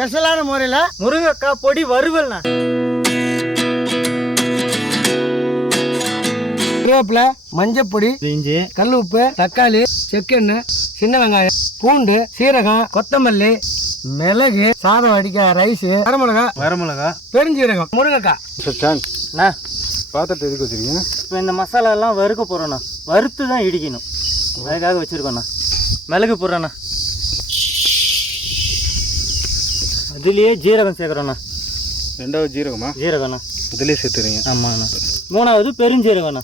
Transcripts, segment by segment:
ஸ்பெஷலான முறையில் முருங்கைக்காய் பொடி வறுவல்ண்ணா. கருவேப்பிலை மஞ்சப்பொடி இஞ்சி. கல் உப்பு தக்காளி செக்கெண்ணெய் சின்ன வெங்காயம் பூண்டு சீரகம் கொத்தமல்லி மிளகு சாதம் அடிக்க ரைஸ் வரமிளகா வரமிளகா பெருஞ்சீரகம் முருங்கைக்காய். சச்சான் அண்ணா. பாத்திரத்தை எதுக்கு வச்சிருக்கீங்க? இப்போ இந்த மசாலா எல்லாம் வறுக்க போகிறோண்ணா வறுத்து தான் இடிக்கணும். அதுக்காக வச்சுருக்கோண்ணா. மிளகு போடுறேண்ணா. அதுலேயே ஜீரகம் சேர்க்குறோண்ணா ரெண்டாவது ஜீரகமா? ஜீரகம்ண்ணா இதுலேயே சேர்த்துறீங்க. ஆமாங்கண்ணா மூணாவது பெருஞ்சீரகம்ண்ணா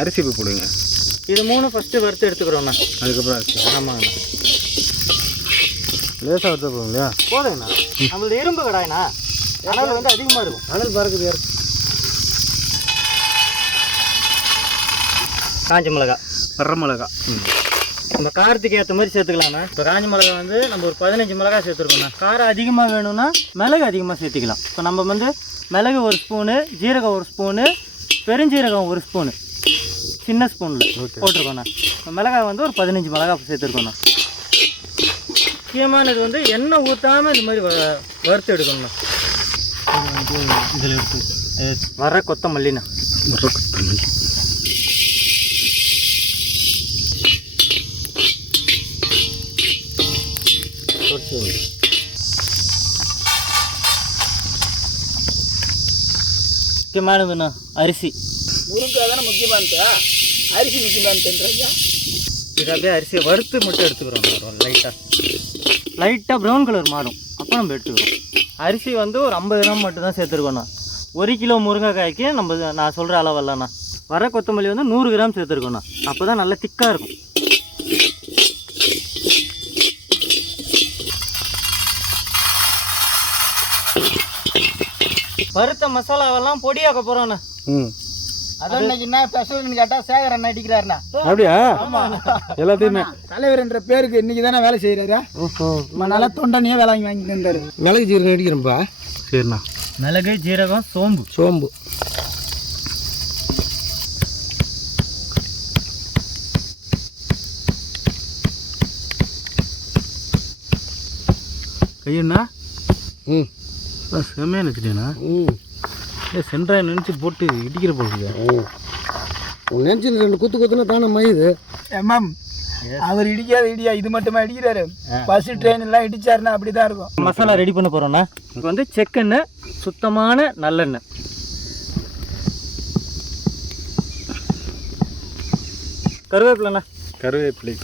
அரிசி இப்போ போடுங்க இது மூணு ஃபஸ்ட்டு வறுத்து எடுத்துக்கிறோண்ணா அதுக்கப்புறம் அரிசி. ஆமாங்கண்ணா லேசாக வறுத்த போதும் இல்லையா போதுங்கண்ணா. நம்மளது இரும்பு கடாய்ண்ணா. அனல் வந்து அதிகமாக இருக்கும். அனல் பறக்குது காஞ்ச மிளகா. வரமிளகா ம். நம்ம காரத்துக்கு ஏற்ற மாதிரி சேர்த்துக்கலாம்ண்ணா. இப்போ காஞ்ச மிளகா வந்து நம்ம ஒரு பதினஞ்சு மிளகா சேர்த்துருக்கோண்ணா காரம் அதிகமாக வேணும்னா மிளகு அதிகமாக சேர்த்துக்கலாம். இப்போ நம்ம வந்து மிளகு ஒரு ஸ்பூனு ஜீரகம் ஒரு ஸ்பூனு பெருஞ்சீரகம் ஒரு ஸ்பூனு. சின்ன ஸ்பூனில் போட்டிருக்கோண்ணா மிளகாய் வந்து ஒரு பதினஞ்சு மிளகா சேர்த்துருக்கோண்ணா முக்கியமானது வந்து எண்ணெய் ஊற்றாமல் இந்த மாதிரி வ- வறுத்து எடுக்கணும்ண்ணா. இதில் எடுத்து வர கொத்தமல்லிண்ணா. முருங்கை முக்கியமானதுண்ணா அரிசி. முருங்கைக்காய் தானே முக்கியமானது? அரிசி முக்கியமானதுன்றாங்க? இது அப்படியே அரிசியை வறுத்து மட்டும் எடுத்துக்கிறோம் லைட்டாக லைட்டாக ப்ரௌன் கலர் மாறும். அப்போ நம்ம எடுத்துக்கிறோம். அரிசி வந்து ஒரு ஐம்பது கிராம் மட்டும் தான் சேர்த்துருக்கோண்ணா ஒரு கிலோ முருங்கைக்காய்க்கு நம்ம நான் சொல்கிற அளவல்லண்ணா வர கொத்தமல்லி வந்து நூறு கிராம் சேர்த்துருக்கோண்ணா அப்போ தான் நல்லா திக்காக இருக்கும். வறுத்த மசாலாவெல்லாம் பொடியாக்க போகிறோண்ணா ம். அதான் இன்னைக்கு என்ன ஸ்பெஷல்னு கேட்டால் சேகர் அண்ணா அடிக்கிறாருண்ணா. அப்படியா? எல்லாத்தையுமே. தலைவர் என்ற பேருக்கு இன்னைக்கு தானே வேலை செய்கிறாரு நல்லா தொண்டனையே வேலை வாங்கி இருந்தாரு மிளகு ஜீரகம் அடிக்கிறேன்ப்பா சரிண்ணா. மிளகு ஜீரகம் சோம்பு. சோம்பு. கையண்ணா. ம். செம்மையாக நினச்சிட்டேண்ணா ம் ஏ சென்ட்ராய் நினச்சி போட்டு இடிக்கிற போகுது உன் நினச்சி ரெண்டு குத்து குத்துனா தானே மயுது? எம்எம் அவர் இடிக்காத இடியா இது மட்டுமா இடிக்கிறாரு? பஸ் ட்ரெயின் எல்லாம் இடிச்சாருன்னா அப்படி தான் இருக்கும் மசாலா ரெடி பண்ண போகிறோண்ணா இப்போ வந்து செக்கெண்ணெய் சுத்தமான நல்லெண்ணெய். கருவேப்பிலண்ணா. கருவேப்பிலை.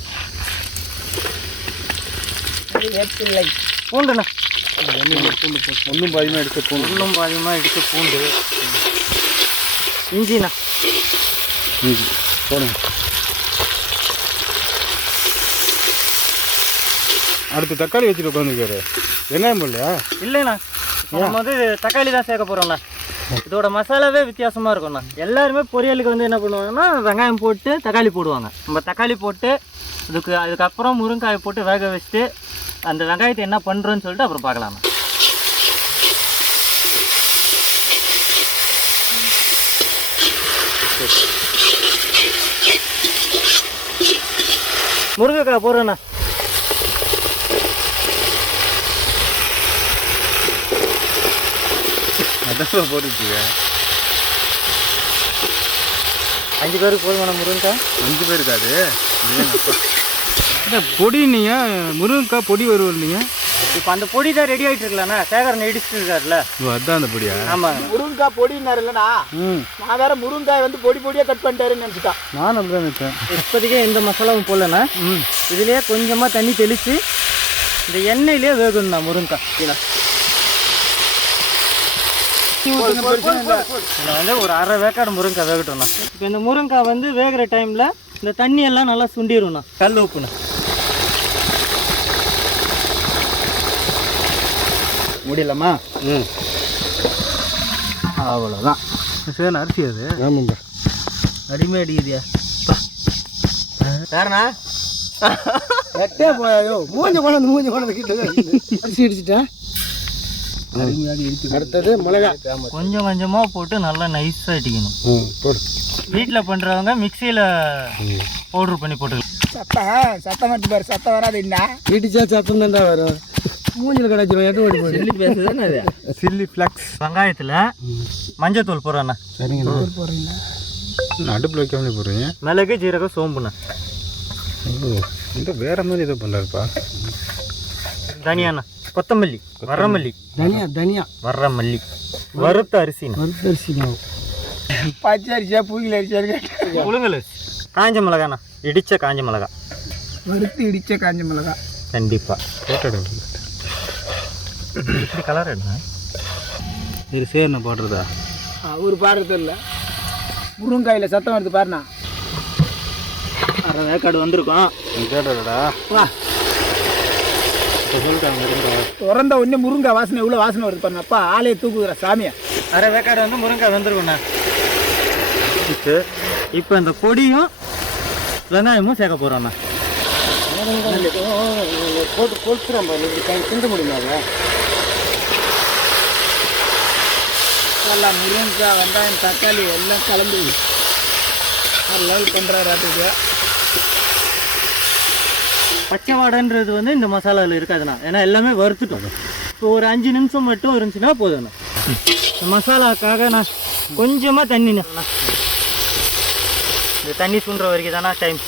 பூண்டுண்ணா. ஒன்றும் பாதியமாக எடுத்து போகணும் உள்ளும் பாதியமாக இடிச்ச பூண்டு. இஞ்சிண்ணா ம் போடுங்க. அடுத்து தக்காளி வச்சுட்டு உட்காந்துருக்காரு வெங்காயம் போடலையா? இல்லைண்ணா. நம்ம வந்து தக்காளி தான் சேர்க்க போகிறோண்ணா இதோட மசாலாவே வித்தியாசமாக இருக்கும்ண்ணா. எல்லாருமே பொரியலுக்கு வந்து என்ன பண்ணுவாங்கன்னா வெங்காயம் போட்டு தக்காளி போடுவாங்க. நம்ம தக்காளி போட்டு இதுக்கு அதுக்கப்புறம் முருங்காயை போட்டு வேக வச்சுட்டு அந்த வெங்காயத்தை என்ன பண்ணுறோன்னு சொல்லிட்டு அப்புறம் பார்க்கலாண்ணா முருங்கைக்காய் போடுறேண்ணா. அதான் போட்டுருக்கீங்க அஞ்சு பேருக்கு போதுமான முருங்கைக்காய்? அஞ்சு பேர் இருக்காது பொடி நீங்கள் முருங்கைக்காய் பொடி வருவல் நீங்கள் இப்போ அந்த பொடி தான் ரெடி ஆகிட்டு இருக்கலாண்ணா சேகரன் இடிச்சிட்டு இருக்காருல்ல. ஓ அதான் அந்த பொடியா? ஆமாங்க முருங்கைக்காய் பொடினாரு இல்லைண்ணா. ம். நான் வேற முருங்காய் வந்து பொடி பொடியாக கட் பண்ணிட்டாருன்னு நினச்சிட்டான். நான் அப்படி தான் நினச்சேன். இப்போதைக்கு எந்த மசாலாவும் போடலண்ணா. ம். இதுலேயே கொஞ்சமாக தண்ணி தெளித்து இந்த எண்ணெயிலே வேகணும்ண்ணா முருங்கைக்காய். இதில் வந்து ஒரு அரை வேக்காடு முருங்கைக்காய் வேகட்டும்ண்ணா. இப்போ இந்த முருங்கைக்காய் வந்து வேகிற டைமில் இந்த தண்ணி எல்லாம் நல்லா சுண்டிடும்ண்ணா கல் உப்புண்ணா முடியலம்மா? ம். அவ்வளோதான் சரி அரிசி அது. ஆமாம்பா. அடிமை அடிக்குதியா. யாருண்ணா? எட்டே போயோ மூஞ்ச கொண்டு மூஞ்ச கொண்டு கிட்ட அரிசி இடிச்சிட்டேன் அடுத்தது மிளகா. கொஞ்சம் கொஞ்சமாக போட்டு நல்லா நைஸாக அடிக்கணும் ம் போடு. வீட்டில் பண்ணுறவங்க மிக்சியில் பவுட்ரு பண்ணி போட்டுக்கலாம். சத்தம் சத்தம் எடுத்து பாரு சத்தம் வராது என்ன இடிச்சா சத்தம் தான்டா வரும். மூஞ்சில் கிடச்சிரும் எட்டு ஓடி போய் பேசுதானே அது சில்லி ஃப்ளக்ஸ் வெங்காயத்தில் மஞ்சத்தூள் போடுறேண்ணா சரிங்கண்ணா போடுறீங்களா? அடுப்பில் வைக்காமலே போடுறீங்க. மிளகு ஜீரகம் சோம்புண்ணா இந்த வேற மாதிரி ஏதோ பண்ணுறாருப்பா தனியாண்ணா கொத்தமல்லி வரமல்லி தனியா தனியா. வரமல்லி வறுத்த அரிசிண்ணா வறுத்தரிசி பச்சை அரிசியா பூங்கில் அரிசியா உளுங்கல் காஞ்ச மிளகாண்ணா இடித்த காஞ்ச மிளகா. வறுத்து இடிச்ச காஞ்ச மிளகா. கண்டிப்பாக போட்டோ இப்படி கலர் எடுங்க இது சேர்ண்ணா போடுறதா? அவர் பாடுறது இல்லை முருங்காயில் சத்தம் வருது பாருண்ணா. அரை வேக்காடு வந்திருக்கோம். கேட்டடா வா. திறந்த உடனே முருங்கை வாசனை எவ்வளோ வாசனை வருது பாருங்க. அப்பா ஆலையை தூக்குதுற சாமியை. அரை வேக்காடு வந்து முருங்காய் வந்திருக்குண்ணா. இப்போ இப்போ இந்த பொடியும் வெங்காயமும் சேர்க்க போகிறோண்ணா போட்டு கொளுத்துறோம் திண்ட முடியுமாங்க எல்லாம் முருங்கைக்காய் வெங்காயம் தக்காளி எல்லாம் கலந்து லெவல் பண்ணுறாரு அதுக்கு பச்சை வந்து இந்த மசாலாவில் இருக்காதுண்ணா ஏன்னா எல்லாமே வறுத்துட்டோம். இப்போ ஒரு அஞ்சு நிமிஷம் மட்டும் இருந்துச்சுன்னா போதும்ண்ணா இந்த மசாலாக்காக நான் கொஞ்சமாக தண்ணிண்ணா இந்த தண்ணி சுண்டுற வரைக்கும் தானே டைம்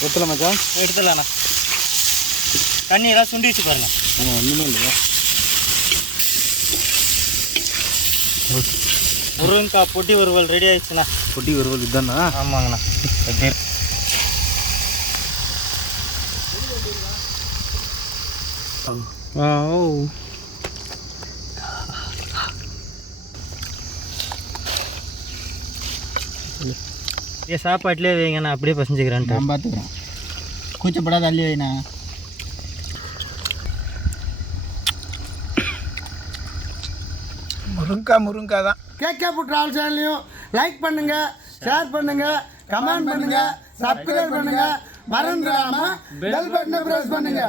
எடுத்துலாமாச்சா மச்சான் எடுத்துடலாண்ணா தண்ணி எல்லாம் சுண்டிச்சு பாருங்க. ஒன்றுமே இல்லையா. முருங்கைக்காய் பொட்டி வறுவல் ரெடி ஆயிடுச்சுண்ணா. பொட்டி வருவது இதுதானா ஆமாங்கண்ணா. எப்படி ஆ ஓ ஏ சாப்பாட்டிலே வைங்கண்ணா அப்படியே பசஞ்சுக்கிறேன்ட்டு. நான் பார்த்துக்குறேன் கூச்சப்படாத அள்ளி வைண்ணா. முருங்கா முருங்கா தான். கேகே புட்ரால் சேனலையும் லைக் பண்ணுங்க ஷேர் பண்ணுங்க கமெண்ட் பண்ணுங்க சப்ஸ்கிரைப் பண்ணுங்க. மறந்துடாம பெல் பட்டனை பிரஸ் பண்ணுங்க.